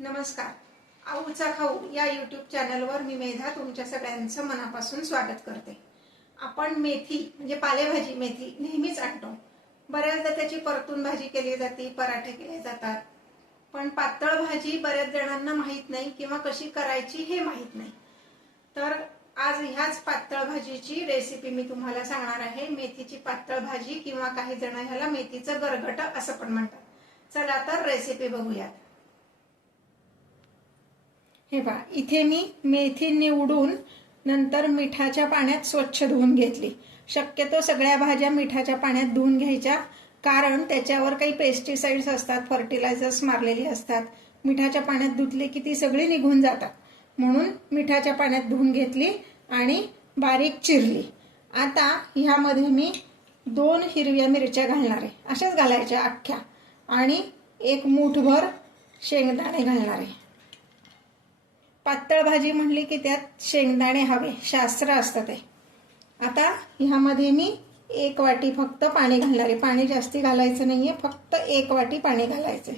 नमस्कार. आऊचा खाऊ या यूट्यूब चॅनलवर मी मेधा तुमच्या सगळ्यांचं मनापासून स्वागत करते. आपण मेथी म्हणजे पालेभाजी मेथी नेहमीच आणतो. बऱ्याचदा त्याची परतून भाजी केली जाते, पराठे केले जातात. पण पातळ भाजी बऱ्याच जणांना माहित नाही किंवा कशी करायची हे माहित नाही. तर आज ह्याच पातळ भाजीची रेसिपी मी तुम्हाला सांगणार आहे. मेथीची पातळ भाजी किंवा काही जण ह्याला मेथीचं गरगट असं पण म्हणतात. चला तर रेसिपी बघूयात. हे पहा, इथे मी मेथी निवडून नंतर मिठाच्या पाण्यात स्वच्छ धुवून घेतली. शक्यतो सगळ्या भाज्या मिठाच्या पाण्यात धुवून घ्यायच्या, कारण त्याच्यावर काही पेस्टिसाइड्स असतात, फर्टिलायझर्स मारलेली असतात. मिठाच्या पाण्यात धुतली की ती सगळी निघून जातात. म्हणून मिठाच्या पाण्यात धुवून घेतली आणि बारीक चिरली. आता ह्यामध्ये मी 2 हिरव्या मिरच्या घालणार आहे. अशाच घालायच्या अख्ख्या. आणि 1 मूठभर शेंगदाणे घालणार आहे. पातळ भाजी म्हणली की त्यात शेंगदाणे हवे, शास्त्र असतं ते. आता ह्यामध्ये मी 1 वाटी फक्त पाणी घालणार आहे. पाणी जास्ती घालायचं नाहीये, फक्त 1 वाटी पाणी घालायचंय.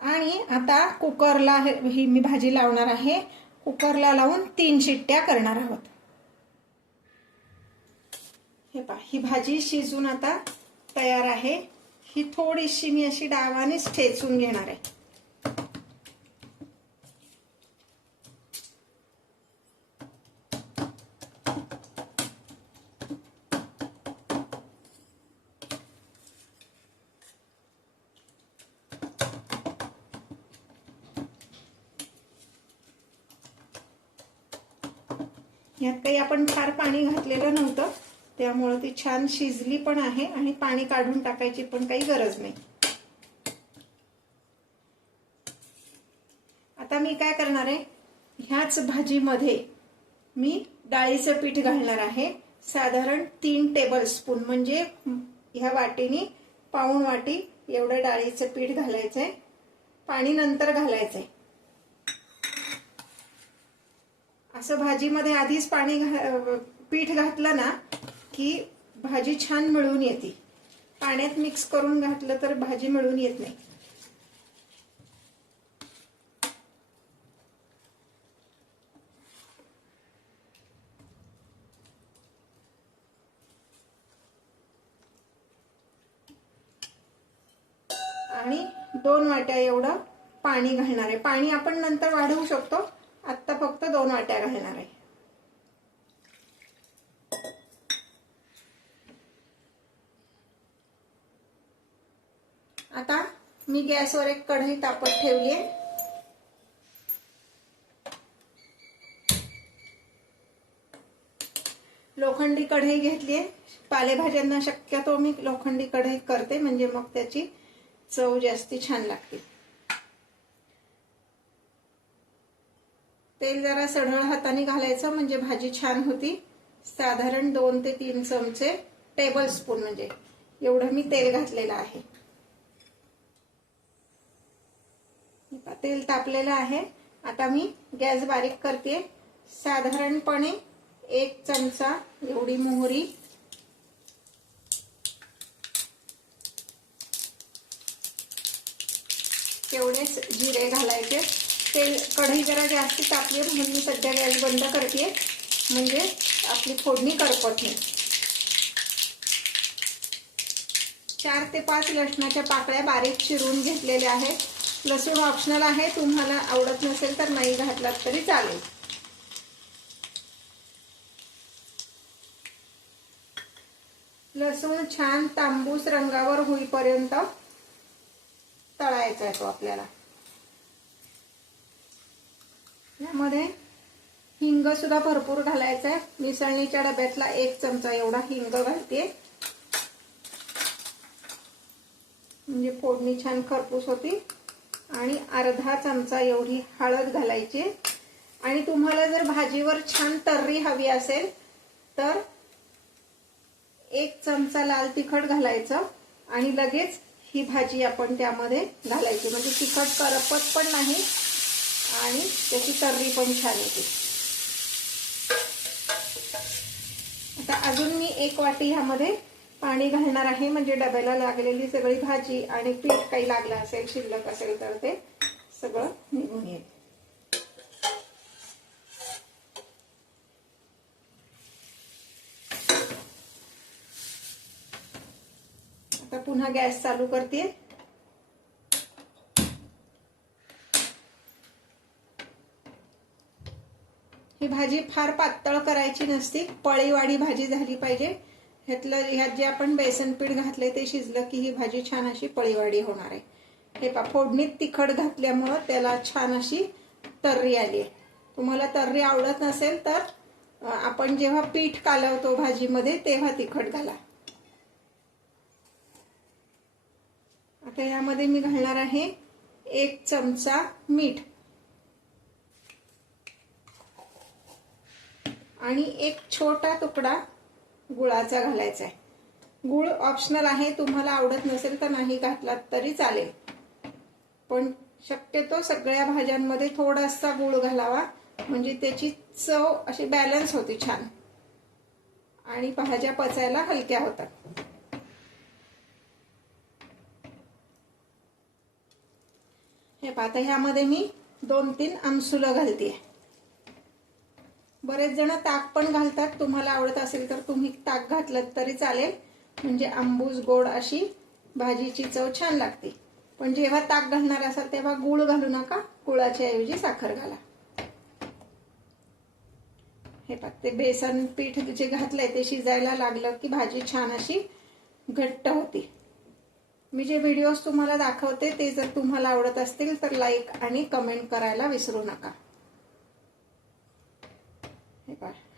आणि आता कुकरला ही मी भाजी लावणार आहे. कुकरला लावून 3 शिट्ट्या करणार आहोत. हे पहा, ही भाजी शिजून आता तयार आहे. ही थोडीशी मी अशी डावानेच ठेचून घेणार आहे. यात काही आपण फार पाणी घातलेलं नव्हतं, त्यामुळे ती छान शिजली पण आहे आणि पाणी काढून टाकायची पण काही गरज नाही. आता मी काय करणार आहे, ह्याच भाजीमध्ये मी डाळीचं पीठ घालणार आहे. साधारण 3 टेबलस्पून म्हणजे ह्या वाटीने पाऊण वाटी एवढं डाळीचं पीठ घालायचंय. पाणी नंतर घालायचंय. असं भाजीमध्ये आधीच पीठ घातलं ना की भाजी छान मिळून येते. पाण्यात मिक्स करून घातलं तर भाजी मिळून येत नाही. आणि 2 वाट्या एवढं पाणी घालणार आहे. पाणी आपण नंतर वाढवू शकतो, आता फक्त 2 वाट्या घालणार आहे. आता मी गॅसवर एक कढई तापत ठेवली आहे. लोखंडी कढई घेतली आहे. पालेभाज्यांना शक्यतो मी लोखंडी कढईत करते, म्हणजे मग त्याची चव जास्ती छान लागते. तेल जरा सढळ हाताने घालायचं म्हणजे भाजी छान होती. साधारण 2 ते 3 चमचे टेबलस्पून म्हणजे एवढं मी तेल घातलेलं आहे. तेल तापलेलं आहे. आता मी गॅस बारीक करते. साधारणपणे 1 चमचा एवढी मोहरी, तेवढेच जिरे घालायचे. तेल कढई जरा जास्त तापली म्हणून मी सध्या गॅस बंद करते, म्हणजे आपली फोडणी करपत नाही. 4 ते 5 लसणाच्या पाकळ्या बारीक चिरून घेतलेल्या आहेत. लसूण ऑप्शनल आहे, तुम्हाला आवडत नसेल तर नाही घातलात तरी चालेल. लसूण छान तांबूस रंगावर होईपर्यंत तळायचा आहे तो आपल्याला. यामध्ये हिंग सुद्धा भरपूर घालायचा आहे. मिसळणीच्या डब्यातला 1 चमचा एवढा हिंग घालते, म्हणजे फोडणी छान खरपूस होती. आणि अर्धा चमचा एवढी हळद घालायची. आणि तुम्हाला जर भाजीवर छान तर्री हवी असेल तर 1 चमचा लाल तिखट घालायचं आणि लगेच ही भाजी आपण त्यामध्ये घालायची, म्हणजे तिखट करपत पण नाही आणि त्याची तर्री पण छान येते. आता अजून मी 1 वाटी ह्यामध्ये पाणी घालणार आहे, म्हणजे डब्याला लागलेली सगळी भाजी आणि पीठ काही लागलं असेल, शिल्लक असेल तर ते सगळं निघून येईल. आता पुन्हा गॅस चालू करते. ही भाजी फार पातळ करायची नसती, पळीवाडी भाजी झाली पाहिजे. ह्यात जे आपण बेसन पीठ घातले ते शिजलं की ही भाजी छान अशी पळीवाडी होणार आहे. हे पा फोडणीत तिखट घातल्यामुळं त्याला छान अशी तर्री आली आहे. तुम्हाला तर्री आवडत नसेल तर आपण जेव्हा पीठ कालवतो भाजीमध्ये तेव्हा तिखट घाला. आता यामध्ये मी घालणार आहे 1 चमचा मीठ आणि 1 छोटा तुकडा गुळाचा घालायचा आहे. गुळ ऑप्शनल आहे, तुम्हाला आवडत नसेल तर नाही घातलात तरी चालेल, पण शक्यतो सगळ्या भाज्यांमध्ये थोडासा गुळ घालावा, म्हणजे त्याची चव अशी बॅलन्स होते छान आणि भाज्या पचायला हलक्या होतात. हे पाहता, ह्यामध्ये मी 2-3 आमसुलं घालते. बरेच जण ताक पण घालतात, तुम्हाला आवडत असेल तर तुम्ही ताक घातलं तरी चालेल, म्हणजे आंबूस गोड अशी भाजीची चव छान लागते. पण जेव्हा ताक घालणार असाल तेव्हा गुळ घालू नका, गुळाच्या ऐवजी साखर घाला. हे पहा, ते बेसन पीठ जे घातलंय ते शिजायला लागलं की भाजी छान अशी घट्ट होती. मी जे व्हिडिओज तुम्हाला दाखवते ते जर तुम्हाला आवडत असतील तर लाईक आणि कमेंट करायला विसरू नका.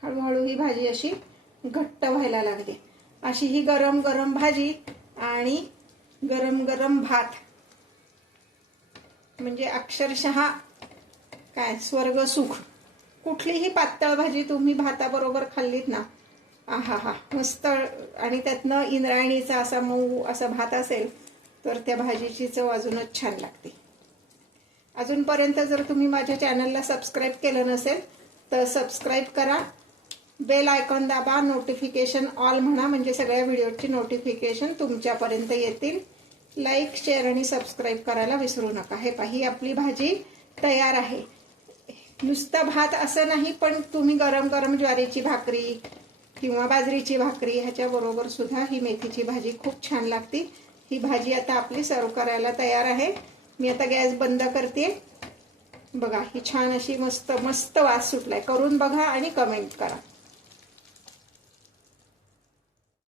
हळूहळू ही भाजी अशी घट्ट व्हायला लागली. अशी ही गरम गरम भाजी आणि गरम गरम भात म्हणजे अक्षरशः काय स्वर्ग सुख. कुठलीही पातळ भाजी तुम्ही भाताबरोबर खाल्लीत ना, आहा हा मस्त. आणि त्यातनं इंद्रायणीचा असा मऊ असा भात असेल तर त्या भाजीची चव अजूनच छान लागते. अजूनपर्यंत जर तुम्ही माझ्या चॅनलला सबस्क्राईब केलं नसेल तर सबस्क्राईब करा, बेल आयकॉन दाबा, नोटिफिकेशन ऑल म्हणा, म्हणजे सगळ्या व्हिडिओची नोटिफिकेशन तुमच्यापर्यंत येतील. लाईक, शेअर आणि सबस्क्राईब करायला विसरू नका. हे पाही आपली भाजी तयार आहे. नुसता भात असं नाही, पण तुम्ही गरम गरम ज्वारीची भाकरी किंवा बाजरीची भाकरी ह्याच्याबरोबर सुद्धा ही मेथीची भाजी खूप छान लागते. ही भाजी आता आपली सर्व करायला तयार आहे. मी आता गॅस बंद करते. बघा, ही छान अशी मस्त मस्त वास सुटलाय. करून बघा आणि कमेंट करा.